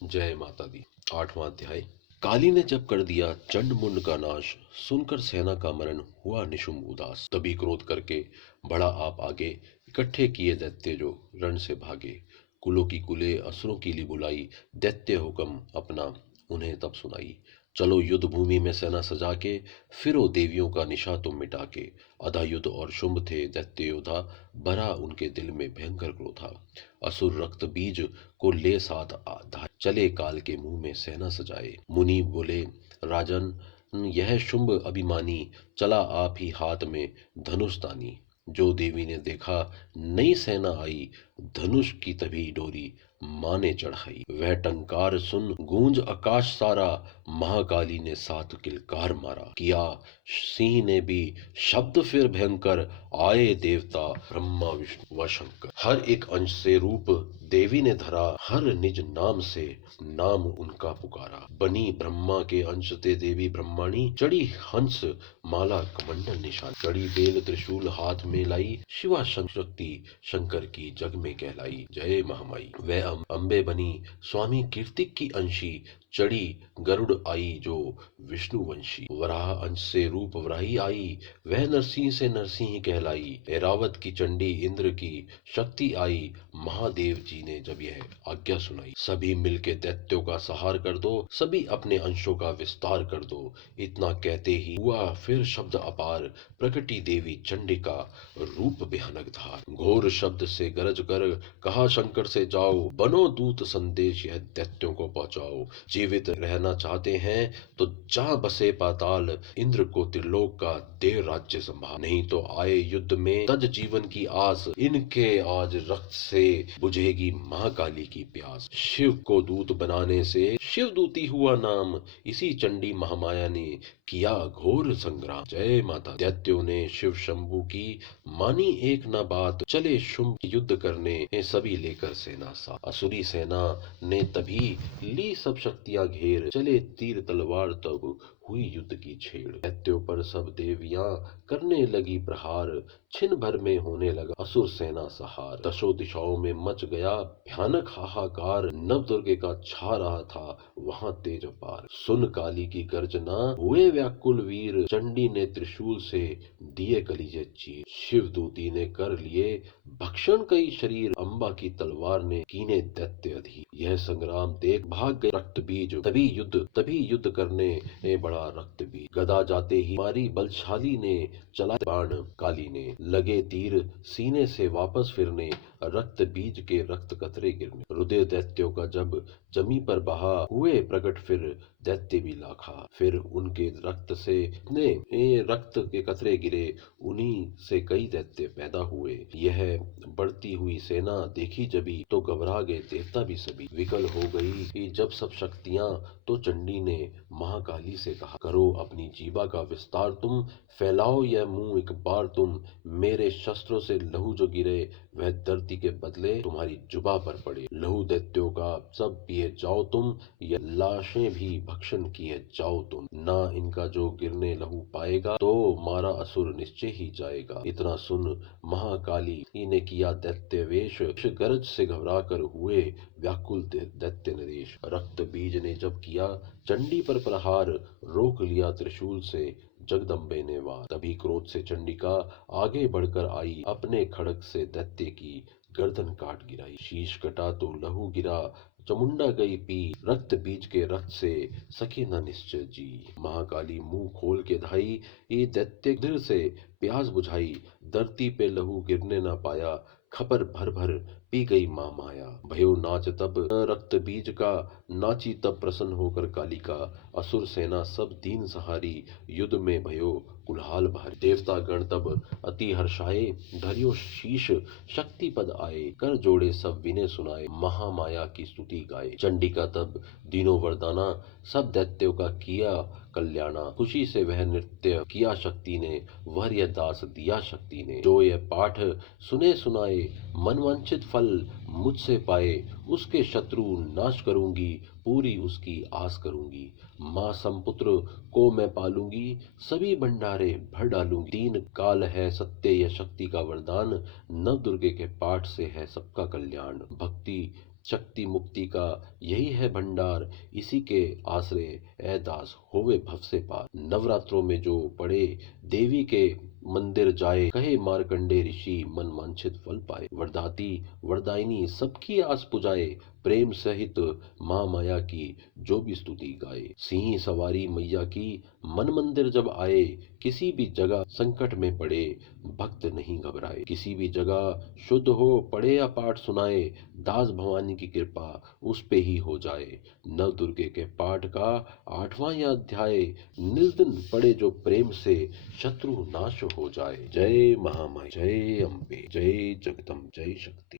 जय माता दी। 8वां अध्याय। काली ने जब कर दिया चंड मुंड का नाश, सुनकर सेना का मरण हुआ निशुंभ उदास। तभी क्रोध करके बढ़ा आप आगे, इकट्ठे किए दैत्य जो रण से भागे। कुलों की कुले असुरों की ली बुलाई, दैत्य हुक्म अपना उन्हें तब सुनाई। चलो युद्ध भूमि में सेना सजा के, फिरो देवियों का निशा तुम मिटा के। अधा युद्ध और शुंभ थे दैत्य योद्धा, भरा उनके दिल में भयंकर क्रोधा। असुर रक्त बीज को ले साथ आधा, चले काल के मुंह में सेना सजाए। मुनि बोले राजन, यह शुंभ अभिमानी, चला आप ही हाथ में धनुष तानी। जो देवी ने देखा नई सेना आई, धनुष की तभी डोरी माँ ने चढ़ाई। वह टंकार सुन गूंज आकाश सारा, महाकाली ने सात किलकार मारा। किया सिंह ने भी शब्द फिर भयंकर, आए देवता ब्रह्मा विष्णु व शंकर। हर एक अंश से रूप देवी ने धरा, हर निज नाम से नाम उनका पुकारा। बनी ब्रह्मा के अंश ते देवी ब्रह्माणी, चढ़ी हंस माला कमंडल निशान। चढ़ी बेल त्रिशूल हाथ में लाई, शिवा शक्ति शंकर की जग में कहलाई। जय महामाई। वह अम्बे बनी स्वामी कीर्तिक की अंशी, चढ़ी गरुड़ आई जो विष्णु वंशी। वराह अंश से रूप वराही आई, वह नरसिंह से नरसिंह कहलाई। ऐरावत की चंडी इंद्र की शक्ति आई, महादेव जी ने जब यह आज्ञा सुनाई। सभी मिलके दैत्यों का सहार कर दो, सभी अपने अंशों का विस्तार कर दो। इतना कहते ही हुआ फिर शब्द अपार, प्रकटी देवी चंडिका रूप भयानक धार। घोर शब्द से गरज कर कहा शंकर से जाओ, बनो दूत संदेश यह दैत्यों को पहुंचाओ। जीवित रहना चाहते हैं तो जा बसे पाताल, इंद्र को त्रिलोक का दे राज्य संभाल। नहीं तो आए युद्ध में तज जीवन की आस, इनके आज रक्त से बुझेगी महाकाली की प्यास। शिव को दूत बनाने से शिव दूती हुआ नाम, इसी चंडी महामाया ने किया घोर संग्राम। जय माता। दैत्यों ने शिव शंभु की मानी एक न बात, चले शुंभ युद्ध करने सभी लेकर सेना साथ। असुरी सेना ने तभी ली सब शक्तियां घेर, चले तीर तलवार तब हुई युद्ध की छेड़। दैत्यों पर सब देवियां करने लगी प्रहार, छिन भर में होने लगा असुर सेना सहार। दशों दिशाओं में मच गया भयानक हाहाकार, नव दुर्गे का छा रहा था वहां तेज अपार। सुन काली की गर्जना हुए व्याकुल वीर, चंडी ने त्रिशूल से दिए कलीजे चीर। शिव दूती ने कर लिए भक्षण कई शरीर, अम्बा की तलवार ने कीने दैत्य अधीर। यह संग्राम देख भाग गए रक्त बीज, तभी युद्ध करने बड़ा रक्त बीज। गदा जाते ही मारी बलशाली ने, चला बाण काली ने। लगे तीर सीने से वापस फिरने, रक्त बीज के रक्त कतरे गिरने। हृदय दैत्यों का जब जमी पर बहा, हुए प्रकट फिर दैत्य भी लाखा। फिर उनके रक्त से इतने रक्त के कतरे गिरे, उन्हीं से कई दैत्य पैदा हुए। यह बढ़ती हुई सेना देखी जबी, तो घबरा गए देवता भी सभी। विकल हो गई कि जब सब शक्तियां, तो चंडी ने महाकाली से कहा, करो अपनी जीवा का विस्तार तुम, फैलाओ यह मुंह एक बार तुम। मेरे शस्त्रों से लहू जो गिरे, वह धरती के बदले तुम्हारी जुबा पर पड़े। लहू दैत्यों का सब पिए जाओ तुम, या लाशें भी भक्षण किए जाओ तुम। ना इनका जो गिरने लहू पाएगा, तो मारा असुर निश्चय ही जाएगा। इतना सुन महाकाली ने किया दैत्य वेश, गरज से घबरा कर हुए व्याकुल दैत्य नरेश। रक्त बीज ने जब किया चंडी पर प्रहार, रोक लिया त्रिशूल से जगदम्बे ने वार। तभी क्रोध से चंडिका आगे बढ़कर आई, अपने खड़ग से दैत्य की गर्दन काट गिराई। शीश कटा तो लहू गिरा, चमुंडा गई पी, रक्त बीज के रक्त से सके न निश्चय जी। महाकाली मुंह खोल के धाई, ये दैत्य धीर से प्यास बुझाई। धरती पे लहू गिरने न पाया, खपर भर भर पी गई माँ माया। भयो नाच तब रक्त बीज का, नाची तब प्रसन्न होकर कालिका। असुर सेना सब दीन सहारी, युद्ध में भयो कुल्हाल भारी। देवता गण तब अति हर्षाए, धरियो शीश शक्ति पद आए। कर जोड़े सब विनय सुनाए, महामाया की स्तुति गाए। चंडिका तब दीनों वरदाना, सब दैत्यों का किया कल्याणा। खुशी से वह नृत्य किया शक्ति ने, वर दास दिया शक्ति ने। जो यह पाठ सुने सुनाए, मनवांछित फल मुझसे पाए। उसके शत्रु नाश करूंगी, पूरी उसकी आस करूंगी। माँ संपुत्र को मैं पालूंगी, सभी भंडारे भर डालूंगी। तीन काल है सत्य यह शक्ति का वरदान, नव दुर्गे के पाठ से है सबका कल्याण। भक्ति शक्ति मुक्ति का यही है भंडार, इसी के आश्रय ए दास होवे भव से पार। नवरात्रों में जो पड़े देवी के मंदिर जाए, कहे मार्कंडे ऋषि मन वांछित फल पाए। वरदाती वरदायिनी सबकी आस पुजाए, प्रेम सहित माँ माया की जो भी स्तुति गाए। सिंह सवारी मैया की मन मंदिर जब आए, किसी भी जगह संकट में पड़े भक्त नहीं घबराए। किसी भी जगह शुद्ध हो पढ़े या पाठ सुनाए, दास भवानी की कृपा उस पे ही हो जाए। नव दुर्गे के पाठ का 8वां यह अध्याय, निर्धन पढ़े जो प्रेम से शत्रु नाश हो जाए। जय महामाई, जय अम्बे, जय जगदम्ब, जय शक्ति।